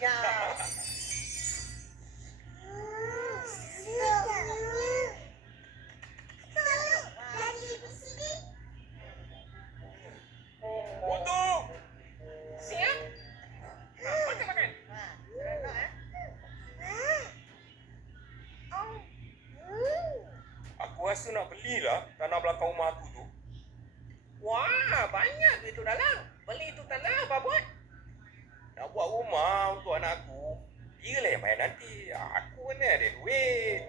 Siap. Untuk. Siap. Makan makan. Seronok Aku rasa nak belilah tanah belakang rumah aku tu. Wah, banyak duit tu dalam. Beli tu tanah apa buat? Nak buat rumah untuk anak aku. Dia lah yang bayar nanti. Aku mana ada duit.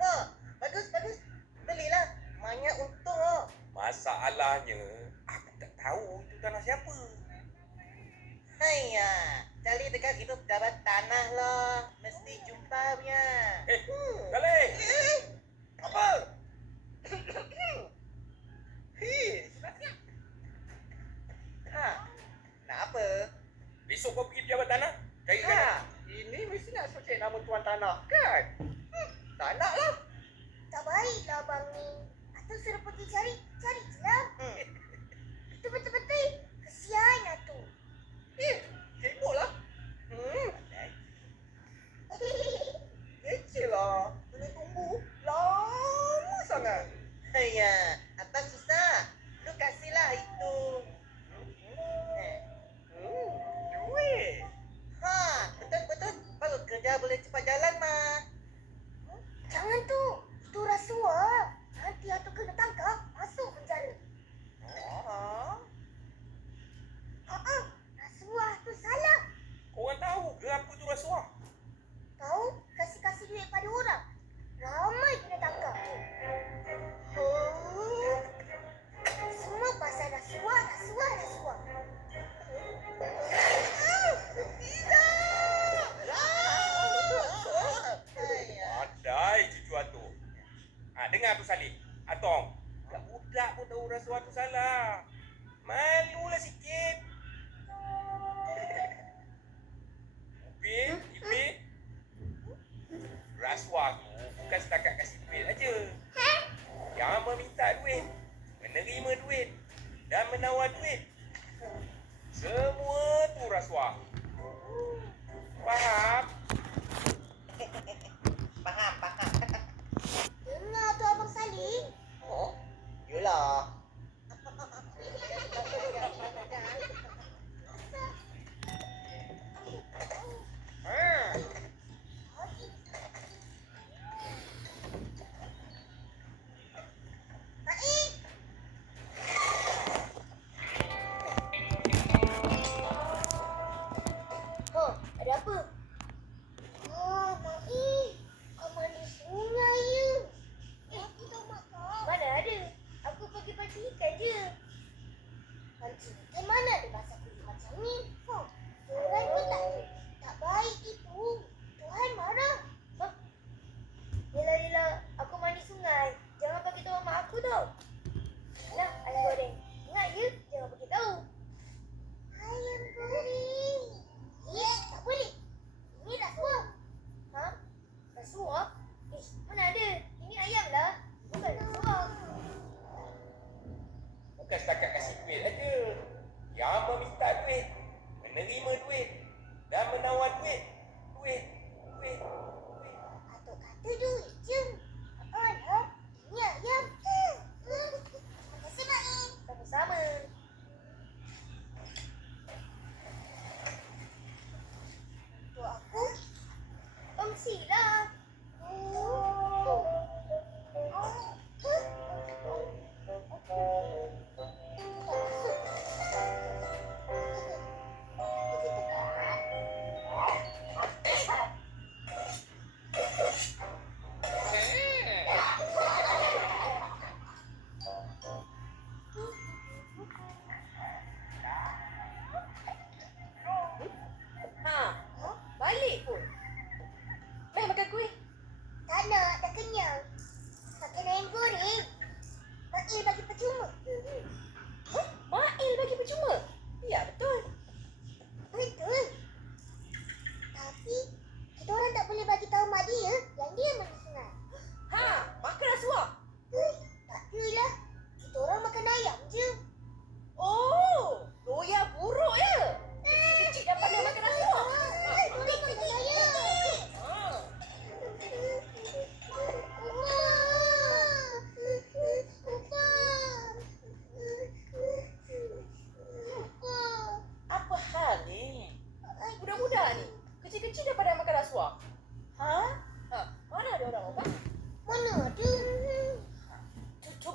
Oh, bagus. Belilah. Banyak untung oh. Masalahnya, aku tak tahu itu tanah siapa. Haiya, cari dekat itu dapat tanah loh. Mesti jumpa punya. Saleh! Apa? Nak apa? Besok kau pergi pejabat tanah. Cari tanah. Ini mesti nak secek nama tuan tanah, kan? Tak nak lah. Tak baiklah abang ni. Atuk suruh pergi cari je lah. Itu betul-betul kesian Atuk. Sibuk lah. Kecil lah. Kena tunggu lama sangat. Haiya, apa susah? Lu kasihlah itu. Duit. Betul. Kalau kerja boleh cepat jalan mah. Jangan tu. Itu rasuah. Nanti Atuk kena tangkap. Masuk penjara. Rasuah tu salah. Korang tahu ke apa tu rasuah? Tahu? Kasih duit pada orang. Ramai kena tangkap. Semua pasal rasuah. Adai cucu atuk. Dengar tu Saleh. Atong. Budak pun tahu rasuah tu salah. Malulah sikit. Ipin. Rasuah tu bukan setakat kasih duit aja. Yang meminta duit, menerima duit dan menawar duit. Semua tu rasuah. Faham? Faham. Dengar tu Abang Salim. Oh, yelah. Baik. Ada apa? Mak kau mandi sungai je. Aku tak makan. Mana ada? Aku pergi pancing ikan je. Pancing ikan mana ada basah kulit macam ni? Sungai pun tak ada. Tak baik itu. Tuhan marah. Yelah, aku mandi sungai. Jangan bagi tahu mak aku tau. Nah, ayam goreng. Ingat je, jangan bagi tahu. Ayam goreng. Tak boleh. Ini rasuah. Rasuah? Mana ada? Ini ayam lah. Bukan rasuah. Bukan setakat kasih duit aja. Yang meminta duit, menerima duit dan menawar duit. Duit. Atuk kata duit je. Alah, ini ayam.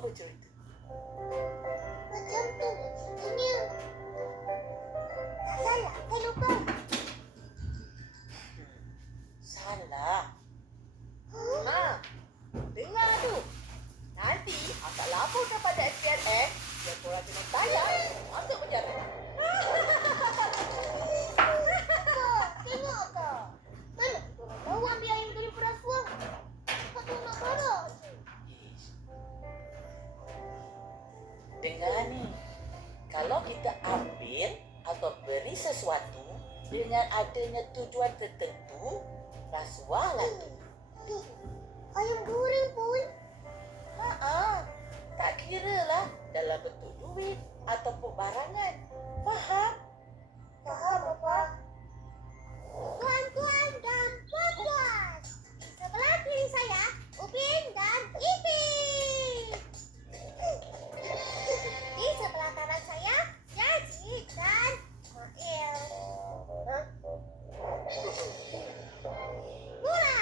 Apa cerita? Macam tu ceritanya. Tak salah kan Opal? Salah. Ha. Dengar tu. Nanti akak laporkan pada SPRM dan korang kena tayar masuk penjara. Tengok kau. Mana korang tahu ambil ayam goreng perasuah? Kau tu nak marah. Dengar ni. Kalau kita ambil atau beri sesuatu dengan adanya tujuan tertentu, rasuah lah tu. Ayam goreng pun. Tak kira lah dalam bentuk duit ataupun barangan. Faham? Faham apa? Tuan-tuan dan puan-puan. Sebelah kiri saya, Upin dan Ipin. Di sebelah kanan saya, Jajik dan Mail. Mula.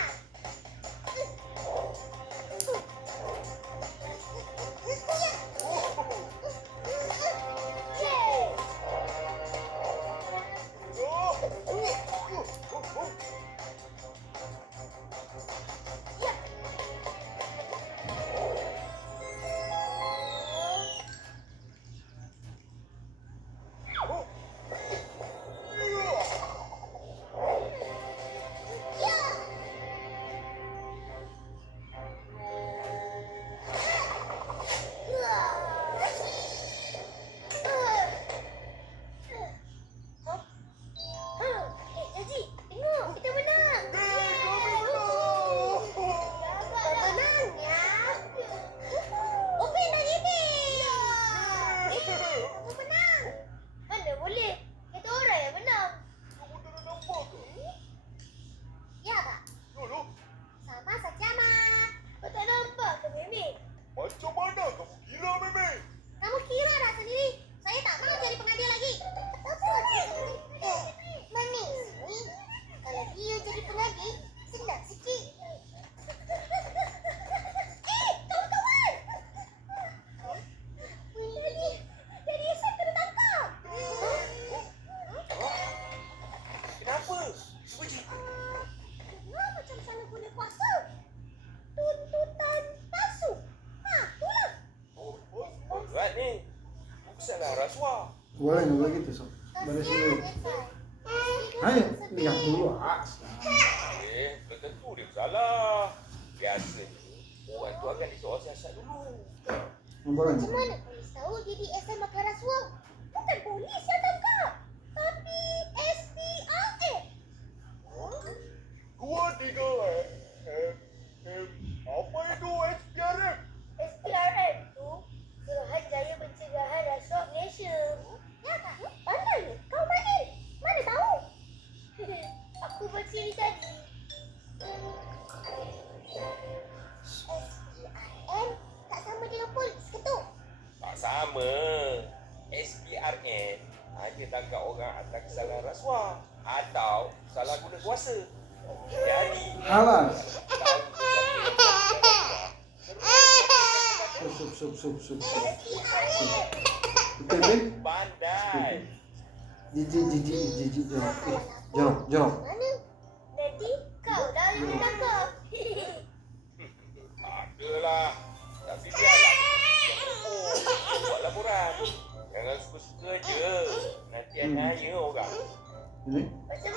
Rasuah. Boleh nggak begitu sob? Beresin dulu. Ayo, lihat dulu. Belum tentu dia salah. Biasanya orang tu akan disuruh siasat dulu. Boleh Macam nggak? mana polis tahu dia di SM makan rasuah? Bukan polis yang tangkap, tapi SPRM. 2, 3, apa itu SPRM? SPRM tu Suruhanjaya Pencegahan Rasuah Malaysia. Ya tak? Pandai ni? Kau main? Mana tahu? Aku baca ni tadi. SPRM tak sama dengan polis ke tu? Tak sama. SPRN hanya tangkap orang atas kesalahan rasuah atau salah guna kuasa. Jadi, Halal. tahu Sup. Betul Ben? pandai. Jijik. Jorok. Mana? Nanti kau dah yang ditangkap. Adalah. Tapi biarlah. Buat laporan. Jangan suka-suka je. Nanti nanya orang. Ini? Macam